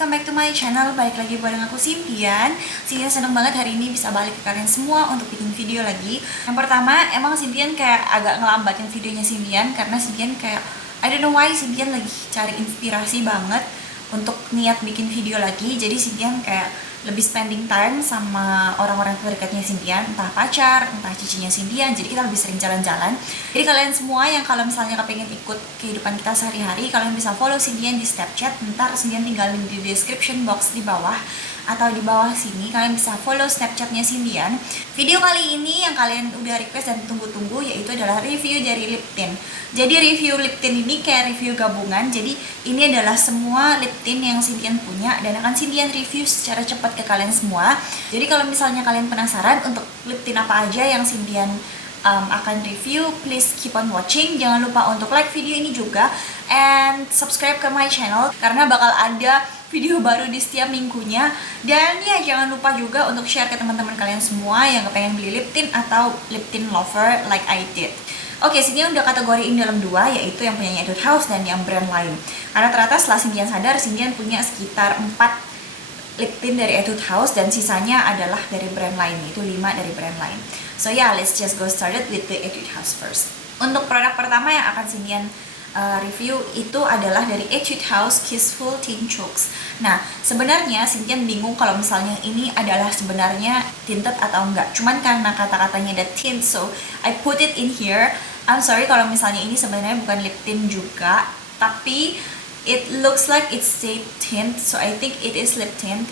welcome back to my channel. Balik lagi bareng aku Cynthia. Cynthia seneng banget hari ini bisa balik ke kalian semua untuk bikin video lagi. Yang pertama, emang Cynthia kayak agak ngelambatin videonya Cynthia karena Cynthia kayak I don't know why Cynthia lagi cari inspirasi banget untuk niat bikin video lagi. Jadi Cynthia kayak lebih spending time sama orang-orang terdekatnya Cynthia, entah pacar, entah cicinya Cynthia. Jadi kita lebih sering jalan-jalan. Jadi kalian semua yang kalau misalnya kepengen ikut kehidupan kita sehari-hari, kalian bisa follow Cynthia di Snapchat. Ntar Cynthia tinggalin di description box di bawah atau di bawah sini, kalian bisa follow Snapchatnya Cynthia. Video kali ini yang kalian udah request dan tunggu-tunggu yaitu adalah review dari lip tint. Jadi review lip tint ini kayak review gabungan. Jadi ini adalah semua lip tint yang Cynthia punya dan akan Cynthia review secara cepat ke kalian semua. Jadi kalau misalnya kalian penasaran untuk lip tint apa aja yang Cynthia akan review, please keep on watching. Jangan lupa untuk like video ini juga and subscribe ke my channel karena bakal ada video baru di setiap minggunya. Dan ya jangan lupa juga untuk share ke teman-teman kalian semua yang kepengen beli lip tint atau lip tint lover like I did. Oke, Cynthia udah kategoriin dalam dua, yaitu yang punya Etude House dan yang brand lain. Karena ternyata setelah Cynthia sadar, Cynthia punya sekitar 4 lip tint dari Etude House dan sisanya adalah dari brand lain, yaitu 5 dari brand lain. So yeah, let's just go started with the Etude House first. Untuk produk pertama yang akan Cynthia review itu adalah dari Etude House Kissful Tint Chokes. Nah, sebenarnya Cynthia bingung kalau misalnya ini adalah sebenarnya tinted atau enggak. Cuman karena kata-katanya ada tint, so I put it in here. I'm sorry kalau misalnya ini sebenarnya bukan lip tint juga, tapi it looks like it's state tint, so I think it is lip tint.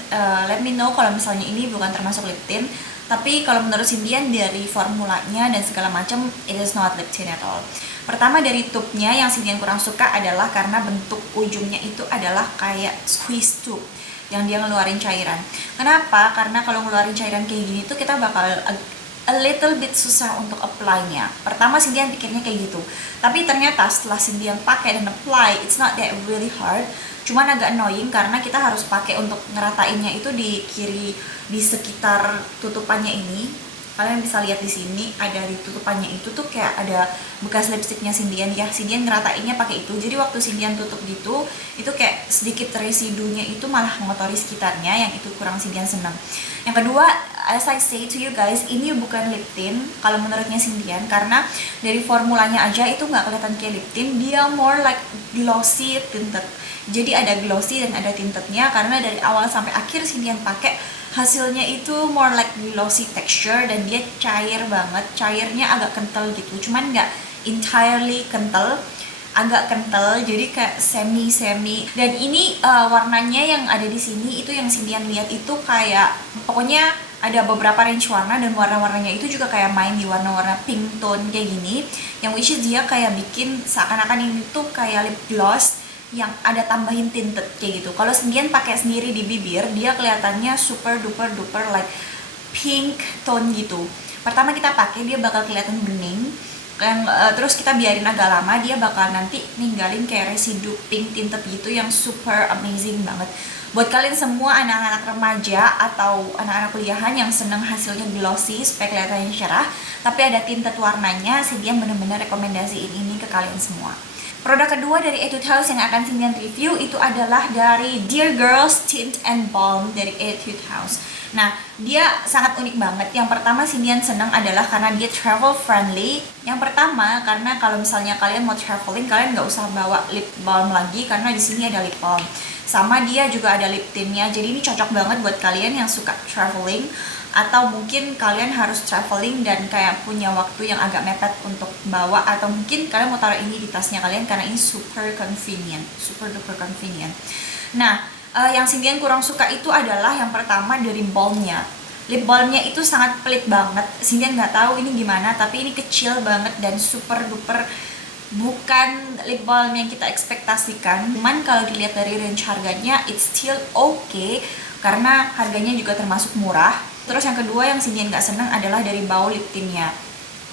Let me know kalau misalnya ini bukan termasuk lip tint. Tapi kalau menurut Cynthia dari formulanya dan segala macam, it is not lip tint at all. Pertama dari tube-nya yang Cynthia kurang suka adalah karena bentuk ujungnya itu adalah kayak squeeze tube yang dia ngeluarin cairan. Kenapa? Karena kalau ngeluarin cairan kayak gini tuh kita bakal a little bit susah untuk apply-nya. Pertama Cynthia pikirnya kayak gitu. Tapi ternyata setelah Cynthia pakai dan apply, it's not that really hard. Cuman agak annoying karena kita harus pakai untuk ngeratainnya itu di kiri, di sekitar tutupannya ini. Kalian bisa lihat di sini ada di tutupannya itu tuh kayak ada bekas lipstiknya Cynthia ya. Cynthia ngeratainnya pakai itu. Jadi waktu Cynthia tutup gitu, itu kayak sedikit residunya itu malah mengotori sekitarnya, yang itu kurang Cynthia senang. Yang kedua, as I say to you guys, ini bukan lip tint kalau menurutnya Cynthia, karena dari formulanya aja itu nggak kelihatan kayak lip tint, dia more like glossy tinted. Jadi ada glossy dan ada tintednya, karena dari awal sampai akhir Cynthia pakai hasilnya itu more like glossy texture dan dia cair banget. Cairnya agak kental gitu, cuman nggak entirely kental, agak kental, jadi kayak semi. Dan ini warnanya yang ada di sini itu yang Cynthia lihat itu kayak pokoknya ada beberapa range warna dan warna-warnanya itu juga kayak main di warna-warna pink tone kayak gini, yang which is dia kayak bikin seakan-akan ini tuh kayak lip gloss yang ada tambahin tinted kayak gitu. Kalau Cynthia pakai sendiri di bibir, dia kelihatannya super duper like pink tone gitu. Pertama kita pakai dia bakal kelihatan bening, terus kita biarin agak lama, dia bakal nanti ninggalin kayak residu pink tinted gitu yang super amazing banget. Buat kalian semua anak-anak remaja atau anak-anak kuliahan yang seneng hasilnya glossy supaya kelihatannya cerah tapi ada tinted warnanya, Cynthia bener-bener rekomendasiin ini ke kalian semua. Produk kedua dari Etude House yang akan Cynthia review itu adalah dari Dear Girls Tint and Balm dari Etude House. Nah, dia sangat unik banget. Yang pertama Cynthia senang adalah karena dia travel friendly. Yang pertama karena kalau misalnya kalian mau traveling, kalian nggak usah bawa lip balm lagi karena di sini ada lip balm. Sama dia juga ada lip tintnya. Jadi ini cocok banget buat kalian yang suka traveling atau mungkin kalian harus traveling dan kayak punya waktu yang agak mepet untuk bawa, atau mungkin kalian mau taruh ini di tasnya kalian karena ini super duper convenient. Nah, yang Cynthia kurang suka itu adalah yang pertama dari balmnya. Lip balmnya itu sangat pelit banget. Cynthia nggak tahu ini gimana, tapi ini kecil banget dan super duper bukan lip balm yang kita ekspektasikan. Cuman kalau dilihat dari range harganya, it's still okay karena harganya juga termasuk murah. Terus yang kedua yang Cynthia nggak senang adalah dari bau lip tintnya.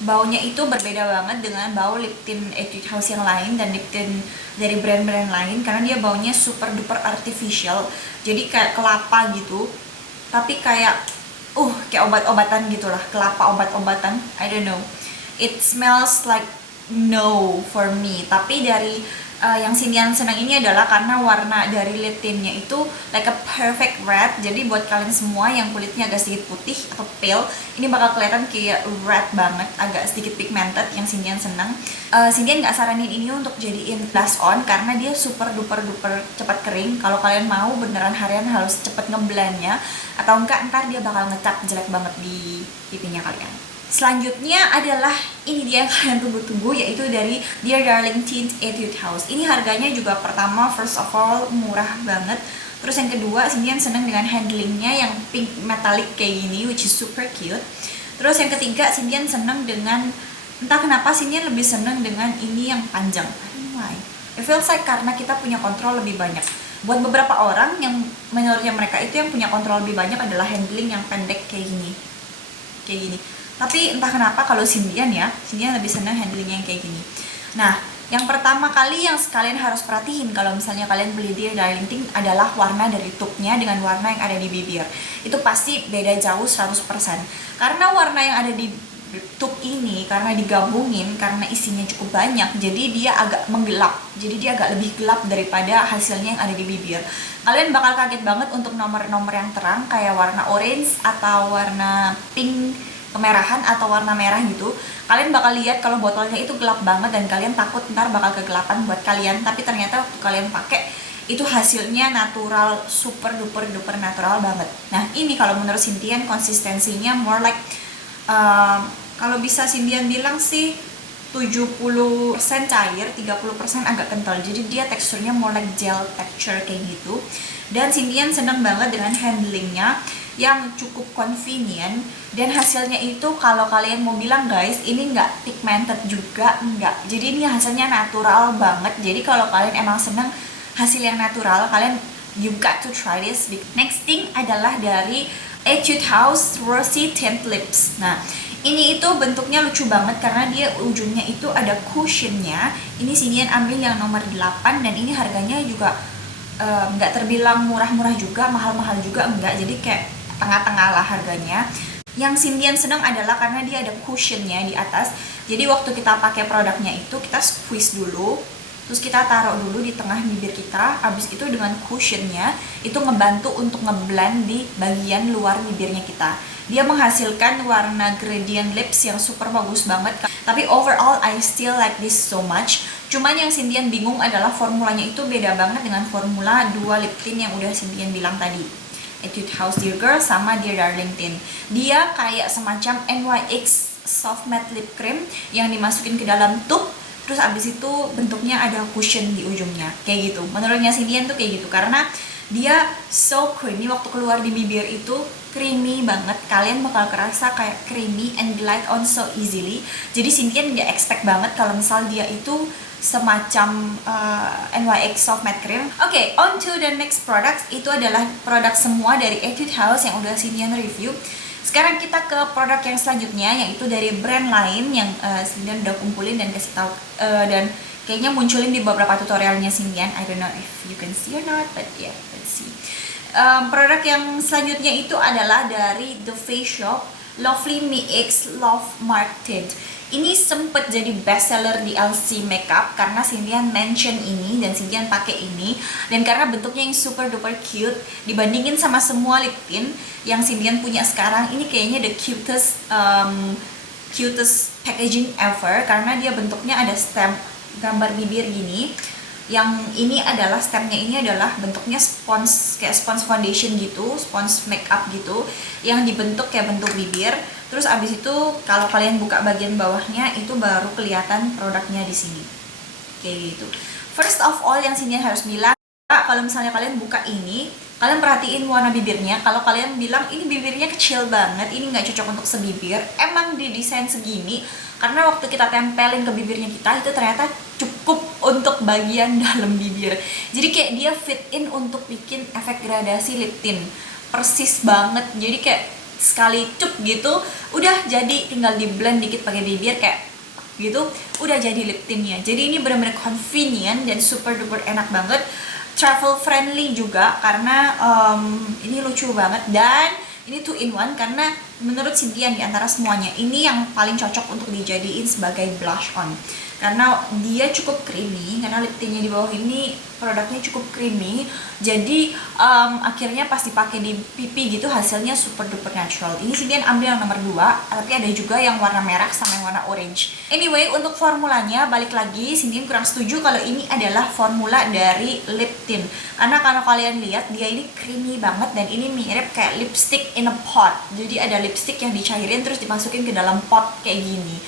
Baunya itu berbeda banget dengan bau lip tint Etude House yang lain dan lip tint dari brand-brand lain, karena dia baunya super duper artificial. Jadi kayak kelapa gitu, tapi kayak kayak obat-obatan gitulah, kelapa obat-obatan. I don't know. It smells like no for me. Tapi dari Yang Sindian senang ini adalah karena warna dari lip tintnya itu like a perfect red. Jadi buat kalian semua yang kulitnya agak sedikit putih atau pale, ini bakal kelihatan kayak red banget, agak sedikit pigmented. Yang Sindian senang. Sindian nggak saranin ini untuk jadiin blush on karena dia super duper duper cepat kering. Kalau kalian mau beneran harian harus cepet ngeblendnya, atau enggak ntar dia bakal ngecap jelek banget di pipinya kalian. Selanjutnya adalah ini dia yang kalian tunggu-tunggu, yaitu dari Dear Darling Tint Etude House. Ini harganya juga pertama, first of all, murah banget. Terus yang kedua, Sindian seneng dengan handlingnya yang pink metallic kayak gini, which is super cute. Terus yang ketiga, Sindian seneng dengan, entah kenapa Sindian lebih seneng dengan ini yang panjang. Why? It feels like karena kita punya kontrol lebih banyak. Buat beberapa orang yang menurutnya mereka itu yang punya kontrol lebih banyak adalah handling yang pendek kayak gini. Kayak gini. Tapi entah kenapa kalau Sindian lebih senang handlingnya yang kayak gini. Nah, yang pertama kali yang kalian harus perhatiin kalau misalnya kalian beli Dear Darling Tint adalah warna dari tube-nya dengan warna yang ada di bibir. Itu pasti beda jauh 100%. Karena warna yang ada di tube ini, karena digabungin, karena isinya cukup banyak, jadi dia agak menggelap. Jadi dia agak lebih gelap daripada hasilnya yang ada di bibir. Kalian bakal kaget banget untuk nomor-nomor yang terang kayak warna orange atau warna pink kemerahan atau warna merah gitu, kalian bakal lihat kalau botolnya itu gelap banget dan kalian takut ntar bakal kegelapan buat kalian. Tapi ternyata waktu kalian pakai itu hasilnya natural, super duper duper natural banget. Nah ini kalau menurut Sindian konsistensinya more like kalau bisa Sindian bilang sih 70% cair, 30% agak kental. Jadi dia teksturnya more like gel texture kayak gitu. Dan Sindian seneng banget dengan handlingnya yang cukup convenient, dan hasilnya itu kalau kalian mau bilang guys ini nggak pigmented juga nggak, jadi ini hasilnya natural banget. Jadi kalau kalian emang seneng hasil yang natural, kalian you got to try this. Next thing adalah dari Etude House Rosy Tint Lips. Nah ini itu bentuknya lucu banget karena dia ujungnya itu ada cushionnya. Ini Sindian ambil yang nomor 8 dan ini harganya juga nggak terbilang murah-murah juga, mahal-mahal juga enggak, jadi kayak tengah-tengah lah harganya. Yang Sindian seneng adalah karena dia ada cushionnya di atas. Jadi waktu kita pakai produknya itu kita squeeze dulu, terus kita taruh dulu di tengah bibir kita. Abis itu dengan cushionnya itu ngebantu untuk ngeblend di bagian luar bibirnya kita. Dia menghasilkan warna gradient lips yang super bagus banget. Tapi overall I still like this so much. Cuman yang Sindian bingung adalah formulanya itu beda banget dengan formula 2 lip tint yang udah Sindian bilang tadi, Etude House Dear Girl sama Dear Darling Tint. Dia kayak semacam NYX Soft Matte Lip Cream yang dimasukin ke dalam tube, terus abis itu bentuknya ada cushion di ujungnya kayak gitu. Menurutnya Sindian tuh kayak gitu karena dia so creamy, waktu keluar di bibir itu creamy banget. Kalian bakal kerasa kayak creamy and glide on so easily. Jadi Sindian gak expect banget kalau misal dia itu semacam NYX Soft Matte Cream. Oke, on to the next product. Itu adalah produk semua dari Etude House yang udah Sindian review. Sekarang kita ke produk yang selanjutnya, yaitu dari brand lain yang Sindian udah kumpulin dan kasih tahu dan kayaknya munculin di beberapa tutorialnya Sindian. I don't know if you can see or not, but yeah, let's see. Produk yang selanjutnya itu adalah dari The Face Shop Lovely Me X Love Mark Tint. Ini sempet jadi bestseller di LC Makeup karena Sindian mention ini dan Sindian pakai ini, dan karena bentuknya yang super duper cute dibandingin sama semua lip tint yang Sindian punya sekarang. Ini kayaknya the cutest packaging ever karena dia bentuknya ada stamp gambar bibir gini. Yang ini adalah stemnya, ini adalah bentuknya spons, kayak spons foundation gitu, spons makeup gitu yang dibentuk kayak bentuk bibir. Terus abis itu kalau kalian buka bagian bawahnya itu baru kelihatan produknya di sini kayak gitu. First of all yang Sindian harus bilang, kalau misalnya kalian buka ini, kalian perhatiin warna bibirnya. Kalau kalian bilang ini bibirnya kecil banget, ini nggak cocok untuk sebibir, emang didesain segini karena waktu kita tempelin ke bibirnya kita itu ternyata cukup untuk bagian dalam bibir. Jadi kayak dia fit in untuk bikin efek gradasi lip tint persis banget. Jadi kayak sekali cup gitu udah jadi, tinggal di blend dikit pakai bibir kayak gitu udah jadi lip tintnya. Jadi ini benar-benar convenient dan super duper enak banget, travel friendly juga karena ini lucu banget dan ini 2 in 1 karena menurut Sindian di antara semuanya ini yang paling cocok untuk dijadiin sebagai blush on. karena dia cukup creamy, karena lip tintnya di bawah ini produknya cukup creamy, jadi akhirnya pas dipakai di pipi gitu hasilnya super duper natural. Ini Cindy ambil yang nomor 2, tapi ada juga yang warna merah sama yang warna orange. Anyway, untuk formulanya balik lagi, Cindy kurang setuju kalau ini adalah formula dari lip tint, karena kalau kalian lihat dia ini creamy banget dan ini mirip kayak lipstick in a pot. Jadi ada lipstick yang dicairin terus dimasukin ke dalam pot kayak gini.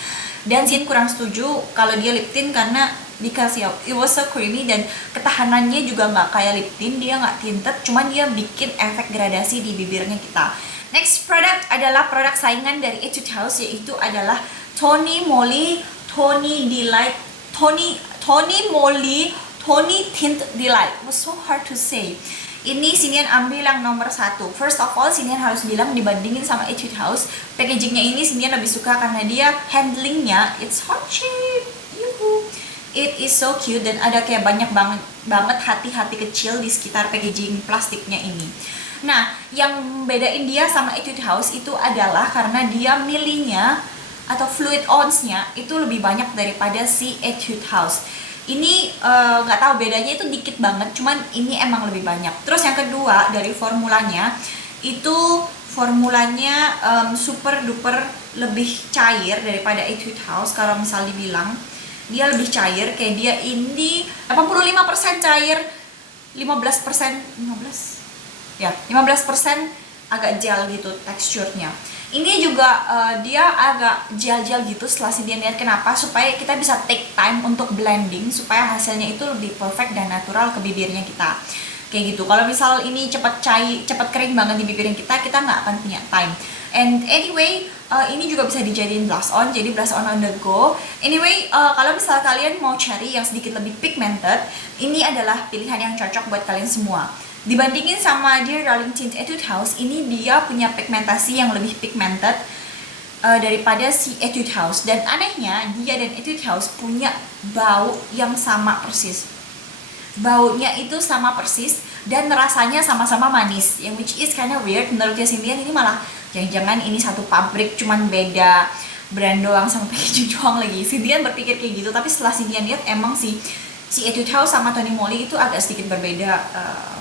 Dan Cindy kurang setuju kalau dia lip tint karena dikasih it was so creamy dan ketahanannya juga nggak kayak lip tint, dia nggak tinted, cuman dia bikin efek gradasi di bibirnya kita. Next product adalah produk saingan dari Etude House, yaitu adalah Tony Moly Tony Delight Tony Moly Tony Tint Delight. It was so hard to say. Ini Sinian ambil yang nomor 1. First of all, Sinian harus bilang dibandingin sama Etude House, packagingnya ini Sinian lebih suka karena dia handlingnya it's hot cheap. Yuhu. It is so cute dan ada kayak banyak banget hati-hati kecil di sekitar packaging plastiknya ini. Nah, yang bedain dia sama Etude House itu adalah karena dia milinya atau fluid ounce-nya itu lebih banyak daripada si Etude House. Ini nggak tahu bedanya itu dikit banget, cuman ini emang lebih banyak. Terus yang kedua dari formulanya itu formulanya super duper lebih cair daripada Etude House. Kalau misal dibilang dia lebih cair, kayak dia ini 85% cair, 15% agak gel gitu teksturnya. Ini juga dia agak gel-gel gitu setelah Cindy lihat. Kenapa? Supaya kita bisa take time untuk blending, supaya hasilnya itu lebih perfect dan natural ke bibirnya kita. Kayak gitu. Kalau misal ini cepat kering banget di bibirnya kita nggak akan punya time. And anyway, ini juga bisa dijadiin blush on, jadi blush on the go. Anyway, kalau misal kalian mau cari yang sedikit lebih pigmented, ini adalah pilihan yang cocok buat kalian semua. Dibandingin sama Dear Darling Tint Etude House, ini dia punya pigmentasi yang lebih pigmented daripada si Etude House. Dan anehnya, dia dan Etude House punya bau yang sama persis. Baunya itu sama persis dan rasanya sama-sama manis, yang which is kinda weird. Menurutnya Cynthia ini malah jangan-jangan ini satu pabrik, cuman beda brand doang sama packaging doang lagi. Cynthia berpikir kayak gitu, tapi setelah Cynthia lihat emang si Etude House sama Tony Moly itu agak sedikit berbeda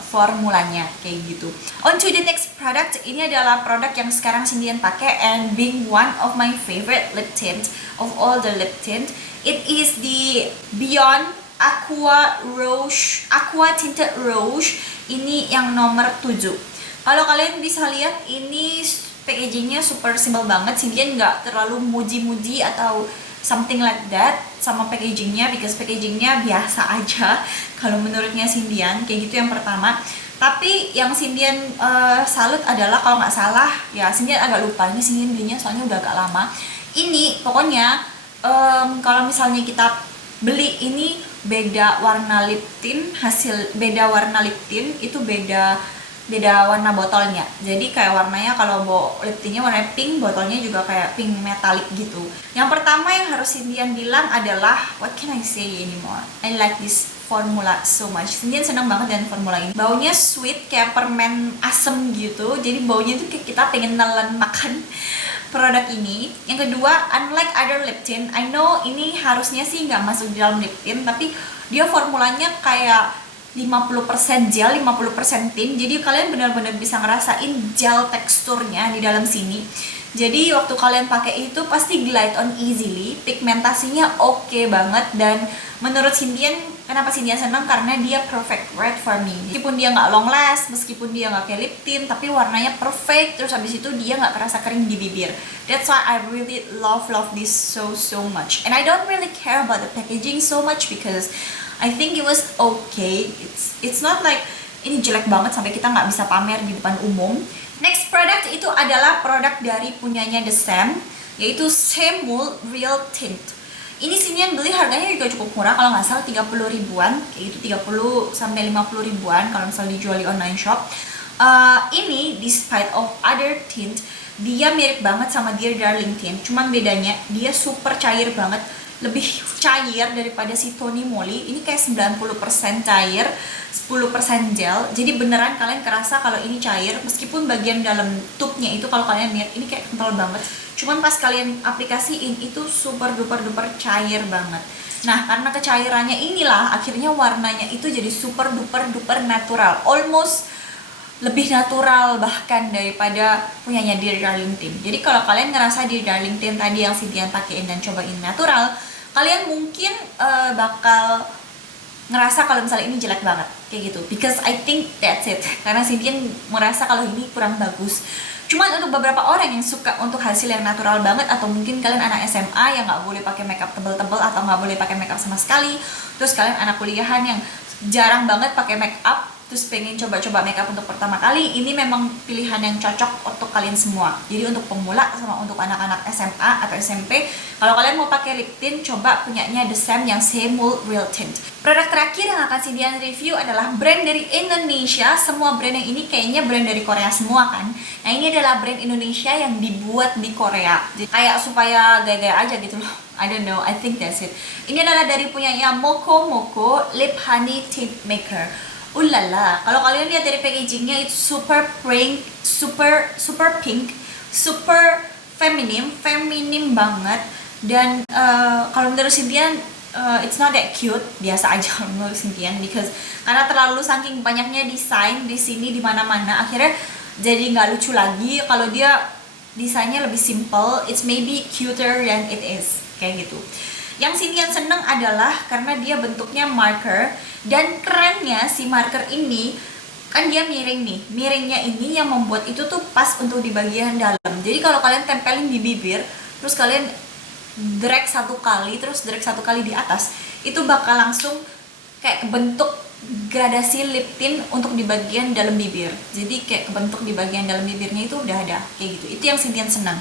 formulanya kayak gitu. On to the next product. Ini adalah produk yang sekarang Cynthia pakai and being one of my favorite lip tint of all the lip tint. It is the Beyond Aqua Tinted Rouge. Ini yang nomor 7. Kalau kalian bisa lihat, ini packagingnya super simple banget. Cynthia nggak terlalu muji-muji atau something like that sama packagingnya, because packagingnya biasa aja kalau menurutnya Cynthia, kayak gitu yang pertama. Tapi yang Cynthia salut adalah, kalau nggak salah ya, Cynthia agak lupa, ini Cynthia belinya soalnya udah agak lama. Ini pokoknya kalau misalnya kita beli ini beda warna lip tint, beda warna lip tint itu beda warna botolnya. Jadi kayak warnanya, kalau lip tintnya warna pink, botolnya juga kayak pink metalik gitu. Yang pertama yang harus Cynthia bilang adalah, what can I say anymore, I like this formula so much. Cynthia seneng banget dengan formula ini. Baunya sweet kayak permen asem gitu, jadi baunya tuh kayak kita pengen nelen makan produk ini. Yang kedua, unlike other lip tint, I know ini harusnya sih nggak masuk di dalam lip tint, tapi dia formulanya kayak 50% gel, 50% tint. Jadi kalian benar-benar bisa ngerasain gel teksturnya di dalam sini. Jadi waktu kalian pakai itu pasti glide on easily. Pigmentasinya oke banget, dan menurut Cynthia, kenapa Cynthia senang? Karena dia perfect red for me. Meskipun dia nggak long last, meskipun dia nggak kayak lip tint, tapi warnanya perfect. Terus habis itu dia nggak kerasa kering di bibir. That's why I really love this so much. And I don't really care about the packaging so much because I think it was okay. It's not like ini jelek banget sampai kita nggak bisa pamer di depan umum. Next product itu adalah produk dari punyanya The Sam, yaitu Semul Real Tint. Ini Cynthia beli harganya juga cukup murah, kalau nggak salah 30 ribuan, kayak gitu 30 sampai 50 ribuan kalau misalnya dijual di online shop. Ini despite of other tint, dia mirip banget sama Dear Darling Tint, cuman bedanya dia super cair banget, lebih cair daripada si Tony Moly. Ini kayak 90% cair, 10% gel. Jadi beneran kalian kerasa kalau ini cair, meskipun bagian dalam tube-nya itu kalau kalian lihat ini kayak kental banget. Cuman pas kalian aplikasiin itu super duper cair banget. Nah, karena kecairannya inilah akhirnya warnanya itu jadi super duper duper natural, almost lebih natural bahkan daripada punyanya Dear Darling Tint. Jadi kalau kalian ngerasa Dear Darling Tint tadi yang Cynthia pakein dan cobain natural, kalian mungkin bakal ngerasa kalau misalnya ini jelek banget kayak gitu, because I think that's it, karena Cynthia merasa kalau ini kurang bagus. Cuman untuk beberapa orang yang suka untuk hasil yang natural banget, atau mungkin kalian anak SMA yang nggak boleh pakai makeup tebel-tebel atau nggak boleh pakai makeup sama sekali, terus kalian anak kuliahan yang jarang banget pakai makeup, terus pengen coba-coba makeup untuk pertama kali, ini memang pilihan yang cocok untuk kalian semua. Jadi untuk pemula sama untuk anak-anak SMA atau SMP, kalau kalian mau pakai lip tint, coba punyanya The Sam yang Semul Real Tint. Produk terakhir yang akan Cynthia review adalah brand dari Indonesia. Semua brand yang ini kayaknya brand dari Korea semua kan. Nah, ini adalah brand Indonesia yang dibuat di Korea. Jadi kayak supaya gaya-gaya aja gitu loh. I don't know, I think that's it. Ini adalah dari punyanya Moko Moko Lip Honey Tint Maker. Ulala, kalau kalian lihat dari packagingnya itu super pink, super pink, super feminim banget. Dan kalau menurut Cynthia, it's not that cute, biasa aja kalau menurut Cynthia, because karena terlalu saking banyaknya desain di sini di mana-mana, akhirnya jadi nggak lucu lagi. Kalau dia desainnya lebih simple, it's maybe cuter than it is, kayak gitu. Yang Cynthia seneng adalah karena dia bentuknya marker, dan kerennya si marker ini kan dia miring nih. Miringnya ini yang membuat itu tuh pas untuk di bagian dalam. Jadi kalau kalian tempelin di bibir, terus kalian drag satu kali, terus drag satu kali di atas, itu bakal langsung kayak kebentuk gradasi lip tint untuk di bagian dalam bibir. Jadi kayak kebentuk di bagian dalam bibirnya itu udah ada kayak gitu. Itu yang Cynthia senang.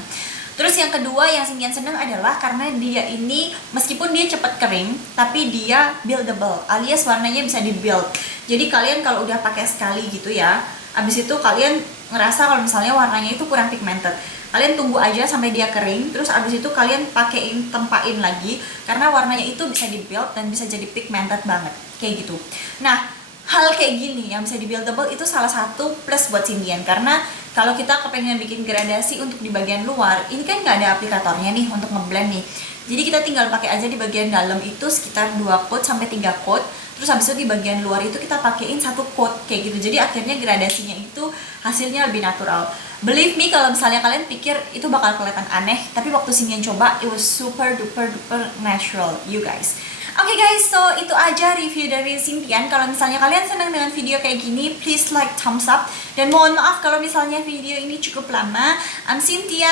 Terus yang kedua yang Cynthia senang adalah karena dia ini meskipun dia cepat kering, tapi dia buildable, alias warnanya bisa di build. Jadi kalian kalau udah pakai sekali gitu ya, abis itu kalian ngerasa kalau misalnya warnanya itu kurang pigmented, kalian tunggu aja sampai dia kering, terus abis itu kalian pakein, tempain lagi, karena warnanya itu bisa di build dan bisa jadi pigmented banget kayak gitu. Nah, hal kayak gini yang bisa di buildable itu salah satu plus buat Cynthia, karena kalau kita kepengen bikin gradasi untuk di bagian luar, ini kan nggak ada aplikatornya nih untuk ngeblend nih. Jadi kita tinggal pakai aja di bagian dalam itu sekitar 2 coat sampai 3 coat. Terus habis itu di bagian luar itu kita pakein 1 coat kayak gitu. Jadi akhirnya gradasinya itu hasilnya lebih natural. Believe me, kalau misalnya kalian pikir itu bakal kelihatan aneh, tapi waktu Cynthia coba, it was super duper duper natural, you guys. Oke guys, so itu aja review dari Cynthia. Kalau misalnya kalian senang dengan video kayak gini, please like, thumbs up. Dan mohon maaf kalau misalnya video ini cukup lama. I'm Cynthia.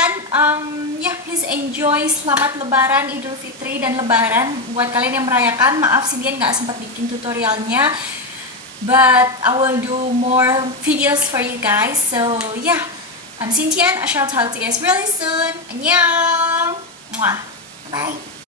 Please enjoy. Selamat Lebaran, Idul Fitri dan Lebaran buat kalian yang merayakan. Maaf Cynthia nggak sempat bikin tutorialnya, but I will do more videos for you guys. So yeah, I'm Cynthia. I shall talk to you guys really soon. Annyeong. Mwah. Bye.